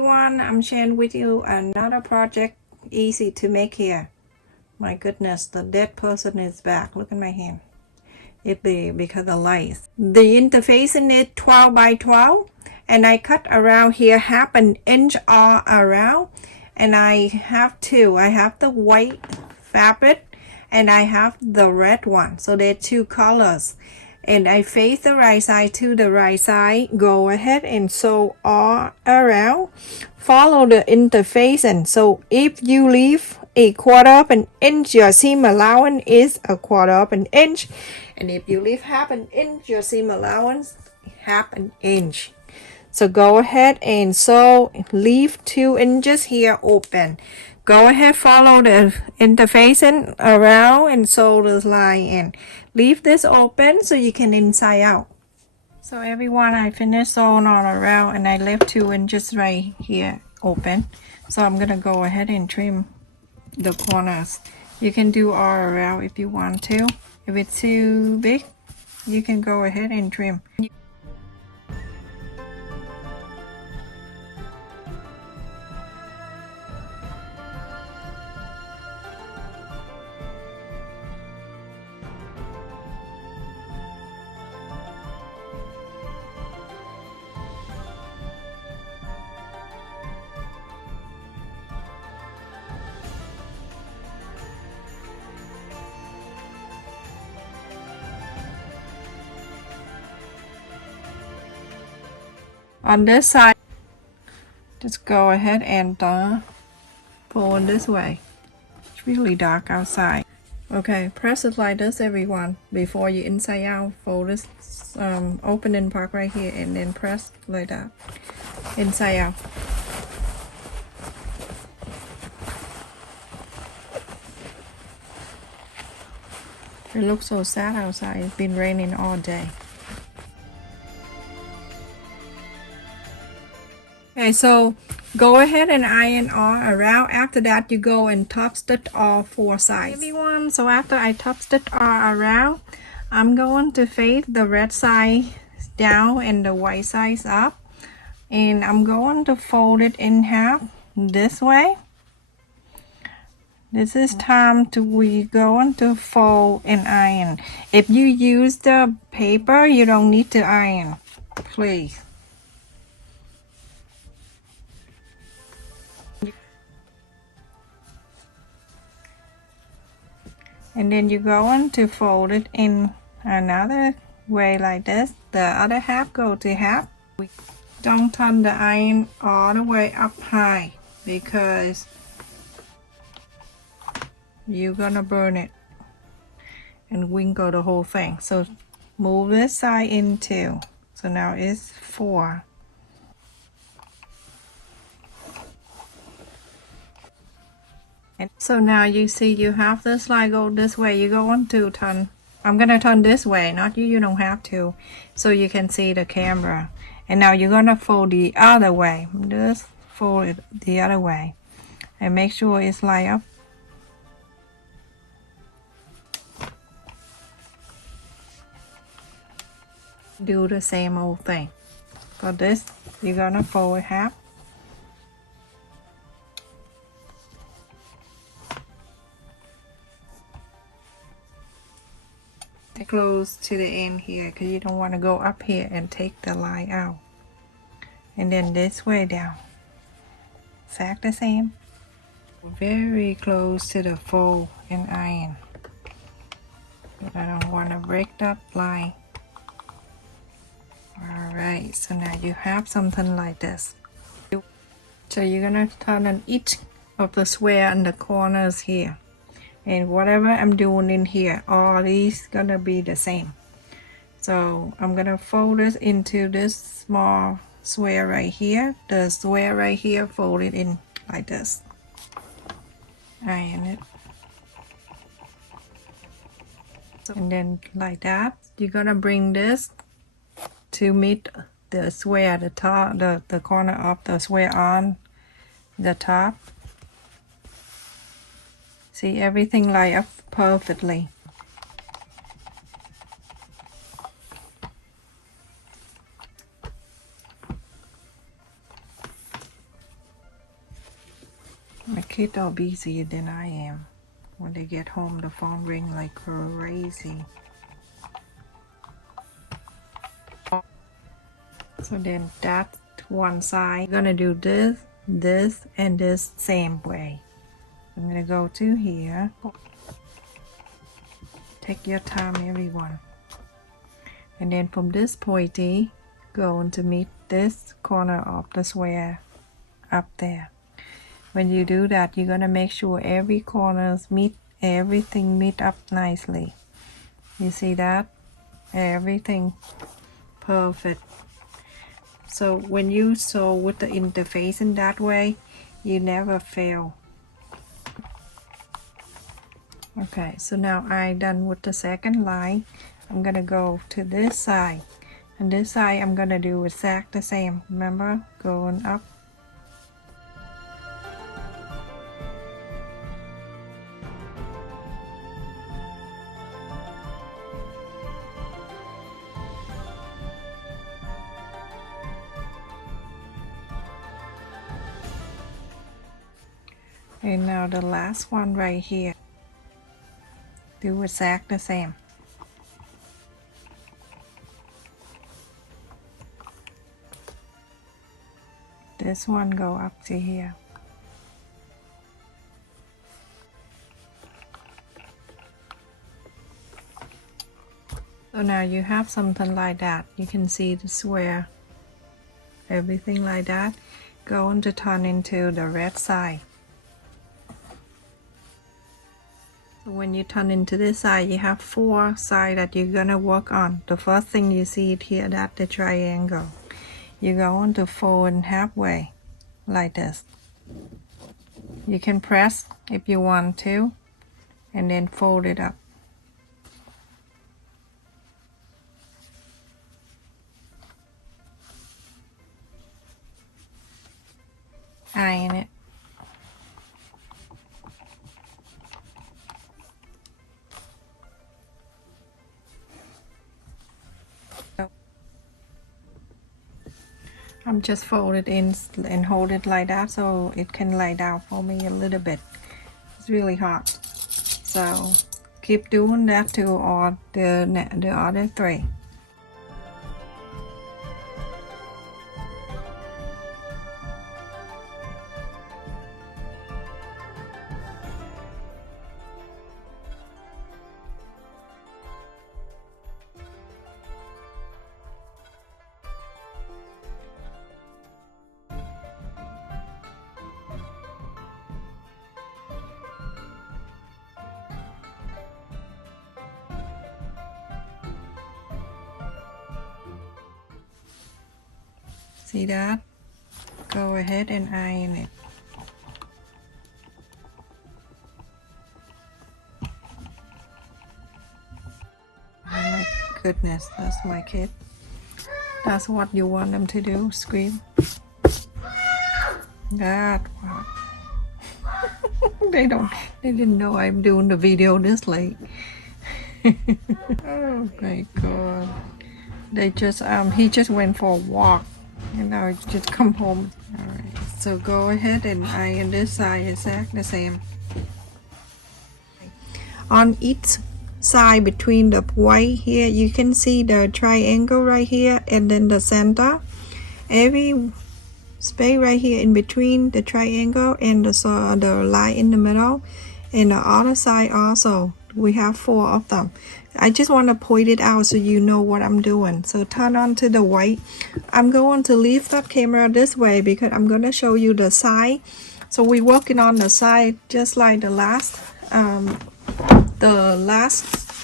everyone, I'm sharing with you another project easy to make here. My goodness, the dead person is back. Look at my hand. It be because of lights. The interface in it 12 by 12 and I cut around here half an inch all around, and I have two. I have the white fabric and I have the red one, so they're two colors. And I face the right side to the right side. Go ahead and sew all around. Follow the interface, and so if you leave a 1/4 of an inch, your seam allowance is a 1/4 of an inch, and if you leave half an inch, your seam allowance half an inch. So go ahead and sew, leave 2 inches here open. Go ahead, follow the interface and around and sew this line in. Leave this open so you can inside out. So everyone, I finished sewing all around and I left 2 inches right here open. So I'm gonna go ahead and trim the corners. You can do all around if you want to. If it's too big, you can go ahead and trim. On this side, just go ahead and pull in this way. It's really dark outside. Okay, press it like this, everyone. Before you inside out, fold this opening part right here and then press like that. Inside out. It looks so sad outside. It's been raining all day. Okay, so go ahead and iron all around. After that, you go and top stitch all 4 sides. Everyone, so after I top stitch all around, I'm going to face the red side down and the white side up. And I'm going to fold it in half this way. This is time to we going to fold and iron. If you use the paper, you don't need to iron, please. And then you're going to fold it in another way like this. The other half go to half. Don't turn the iron all the way up high because you're gonna burn it and wrinkle the whole thing. So move this side in 2. So now it's 4. And so now you see you have this line go this way. You're going to turn. I'm gonna turn this way, not you. You don't have to, so you can see the camera. And now you're gonna fold the other way. Just fold it the other way, and make sure it's lined up. Do the same old thing. For this, you're gonna fold it half. Close to the end here because you don't want to go up here and take the line out. And then this way down. Exact the same. Very close to the fold and iron. But I don't want to break that line. Alright, so now you have something like this. So you're gonna turn on each of the square in the corners here. And whatever I'm doing in here, all these gonna be the same. So I'm gonna fold this into this small square right here. The square right here, fold it in like this. Iron it. And then like that, you're gonna bring this to meet the square, the top, the corner of the square on the top. See, everything line up perfectly. My kids are busier than I am. When they get home, the phone ring like crazy. So then that's one side. I'm gonna do this, this, and this same way. I'm gonna go to here. Take your time, everyone. And then from this pointy, going to meet this corner of the square up there. When you do that, you're gonna make sure every corners meet, everything meet up nicely. You see that? Everything perfect. So when you sew with the interface in that way, you never fail. Okay, so now I'm done with the second line. I'm gonna go to this side, and this side I'm gonna do exact the same. Remember, going up. And now the last one right here. Do exact the same. This one go up to here. So now you have something like that. You can see the square. Everything like that. Going to turn into the red side. So when you turn into this side, you have 4 sides that you're gonna work on. The first thing you see it here, that's the triangle. You're going to fold halfway, like this. You can press if you want to, and then fold it up. Iron it. I'm just fold it in and hold it like that so it can lay down for me a little bit. It's really hot. So keep doing that to all the other 3. See that? Go ahead and iron it. Oh my goodness, that's my kid. That's what you want them to do, scream. That what? They didn't know I'm doing the video this late. Oh my god. They just he just went for a walk. And now just come home. Alright, so go ahead and iron this side exactly the same. On each side between the white here, you can see the triangle right here and then the center. Every space right here in between the triangle and the line in the middle. And the other side also. We have 4 of them. I just want to point it out so you know what I'm doing. So turn on to the white. I'm going to leave that camera this way because I'm going to show you the side. So we're working on the side just like the last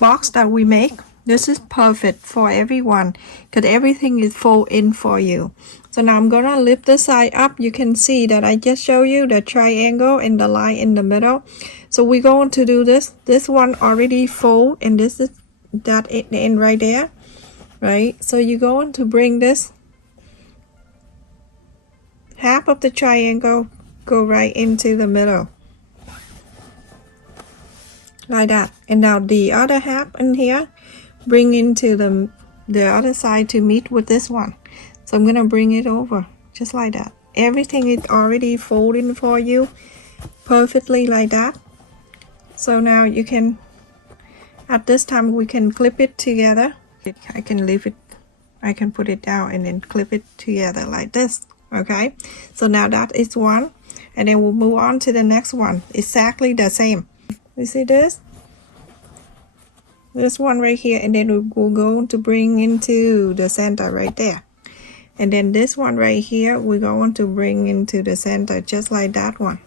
box that we make. This is perfect for everyone because everything is fold in for you. So now I'm gonna lift this side up. You can see that I just show you the triangle and the line in the middle. So we're going to do this one already fold, and this is that in right there, right? So you're going to bring this half of the triangle, go right into the middle like that, and now the other half in here, bring into the other side to meet with this one. So I'm gonna bring it over just like that. Everything is already folding for you. perfectly like that. So now you can, at this time we can clip it together. I can leave it, I can put it down and then clip it together like this. Okay, so now that is one, and then we'll move on to the next one, exactly the same. You see this one right here, and then we'll go to bring into the center right there, and then this one right here we're going to bring into the center just like that one.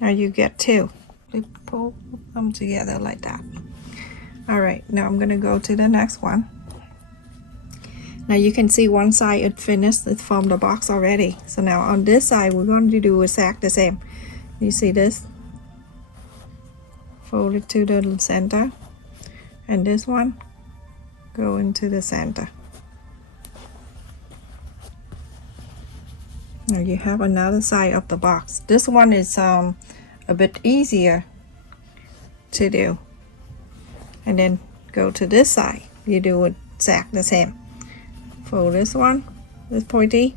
Now you get two. Pull them together like that. All right, now I'm gonna go to the next one. Now you can see one side it finished, it's from the box already. So now on this side we're going to do exactly the same. You see this? Fold it to the center, and this one go into the center. Now you have another side of the box. This one is a bit easier to do. And then go to this side, you do it exactly the same. Fold this one, this pointy,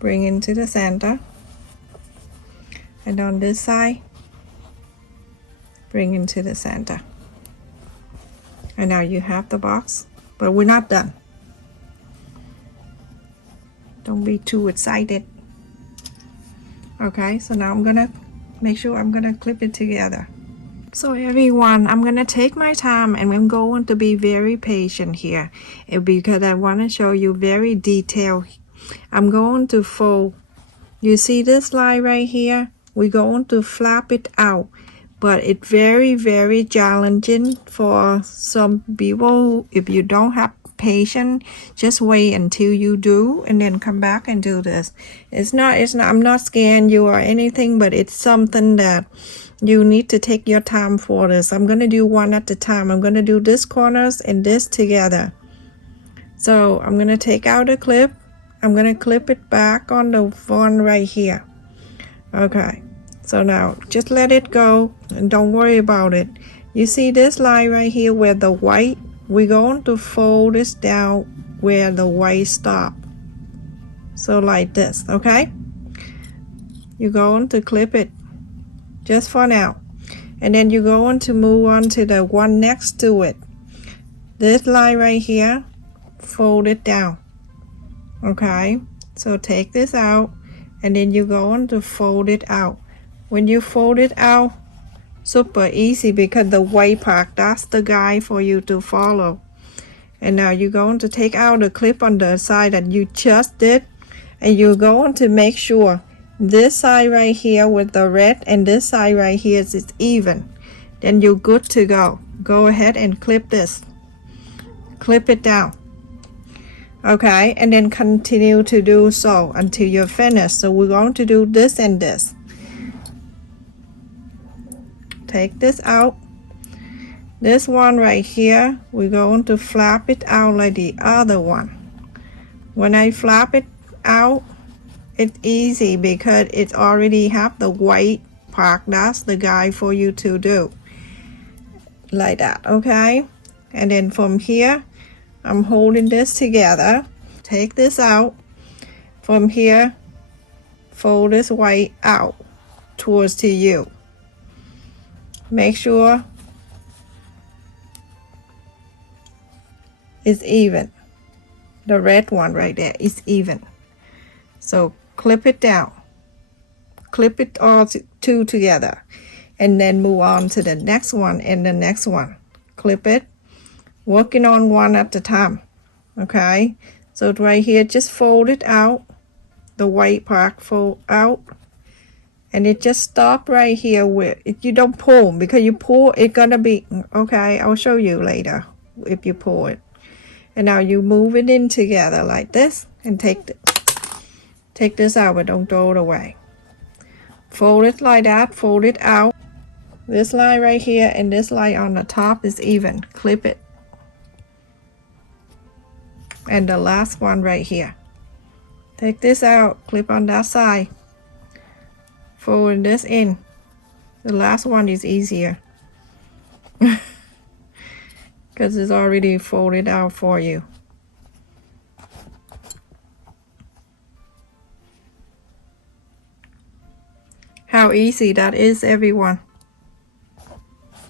bring into the center, and on this side bring into the center. And now you have the box, but we're not done. Don't be too excited. Okay, so now I'm gonna make sure I'm gonna clip it together. So everyone, I'm gonna take my time and I'm going to be very patient here because I want to show you very detailed. I'm going to fold. You see this line right here? We're going to flap it out, but it's very challenging for some people. If you don't have patience, just wait until you do and then come back and do this. It's not I'm not scaring you or anything, but it's something that you need to take your time for this. I'm going to do one at a time. I'm going to do this corners and this together. So I'm going to take out a clip. I'm going to clip it back on the one right here. Okay, so now just let it go and don't worry about it. You see this line right here where the white, we're going to fold this down where the white stop. So like this, okay? You're going to clip it just for now, and then you're going to move on to the one next to it. This line right here, fold it down. Okay, so take this out, and then you're going to fold it out. When you fold it out, super easy because the white part, that's the guide for you to follow. And now you're going to take out the clip on the side that you just did, and you're going to make sure this side right here with the red and this side right here is even. Then you're good to go. Go ahead and clip this. Clip it down. Okay, and then continue to do so until you're finished. So we're going to do this and this. Take this out. This one right here, we're going to flap it out like the other one. When I flap it out, it's easy because it already have the white part. That's the guide for you to do like that. Okay, and then from here I'm holding this together. Take this out. From here, fold this white out towards to you. Make sure it's even. The red one right there is even. So clip it down, clip it all two together, and then move on to the next one and the next one. Clip it, working on one at a time. Okay, so right here, just fold it out, the white part fold out, and it just stop right here where you don't pull, because you pull it gonna be okay. I'll show you later if you pull it. And now you move it in together like this, and take this out, but don't throw it away. Fold it like that, fold it out. This line right here and this line on the top is even. Clip it. And the last one right here. Take this out, clip on that side. Fold this in. The last one is easier because it's already folded out for you. how easy that is, everyone.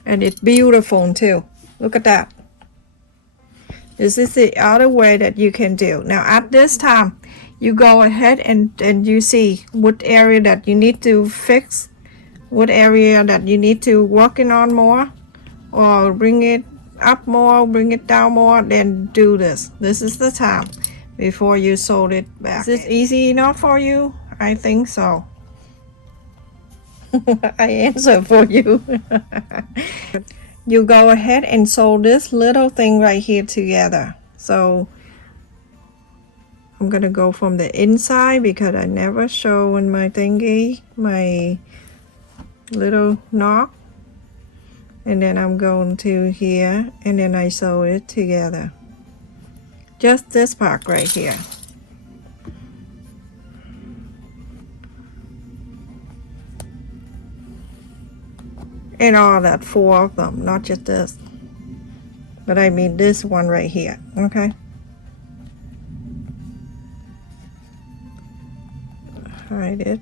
And it's beautiful too. Look at that. This is the other way that you can do. Now at this time, you go ahead and you see what area that you need to fix, what area that you need to working on more, or bring it up more, bring it down more, then do this. This is the time before you sew it back. Is this easy enough for you? I think so. I answer for you. You go ahead and sew this little thing right here together. So I'm gonna go from the inside because I never show in my thingy my little knock, and then I'm going to here and then I sew it together, just this part right here. And all that, 4 of them, not just this, but I mean this one right here. Okay, hide it.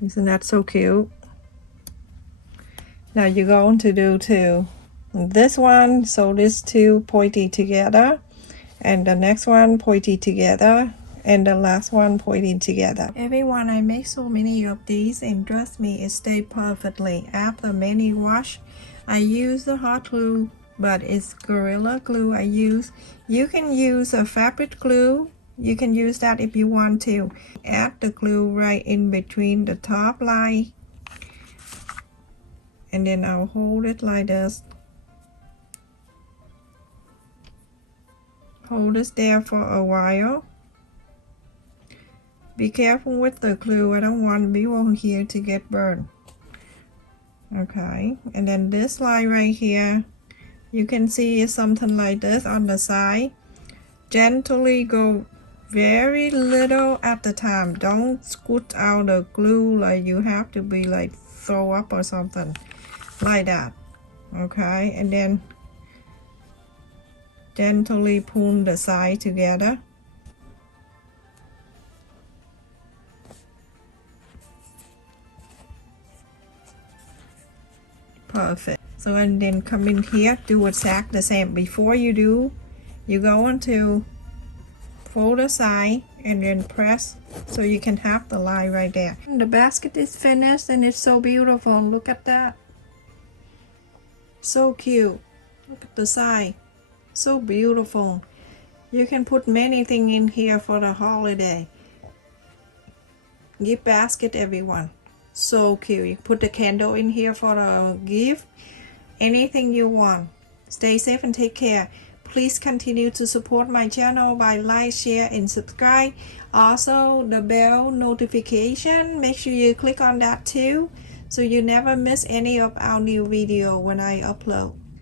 Isn't that so cute? Now you're going to do too this one, so this 2 pointy together, and the next one pointy together, and the last one pointing together. Everyone, I make so many of these, and trust me, it stayed perfectly. After many wash, I use the hot glue, but it's Gorilla Glue I use. You can use a fabric glue. You can use that if you want to. Add the glue right in between the top line, and then I'll hold it like this. Hold this there for a while. Be careful with the glue. I don't want the B-roll here to get burned. Okay, and then this line right here, you can see it's something like this on the side. Gently go very little at the time. Don't scoot out the glue like you have to be like throw up or something like that. Okay, and then gently pull the side together. Perfect. So and then come in here, do exactly the same. Before you do, you go into fold the side and then press so you can have the line right there. The basket is finished and it's so beautiful. Look at that. So cute. Look at the side. So beautiful. You can put many things in here for the holiday. Gift basket, everyone. So cute. You put the candle in here for the gift. Anything you want. Stay safe and take care. Please continue to support my channel by like, share, and subscribe. Also, the bell notification, make sure you click on that too, so you never miss any of our new video when I upload.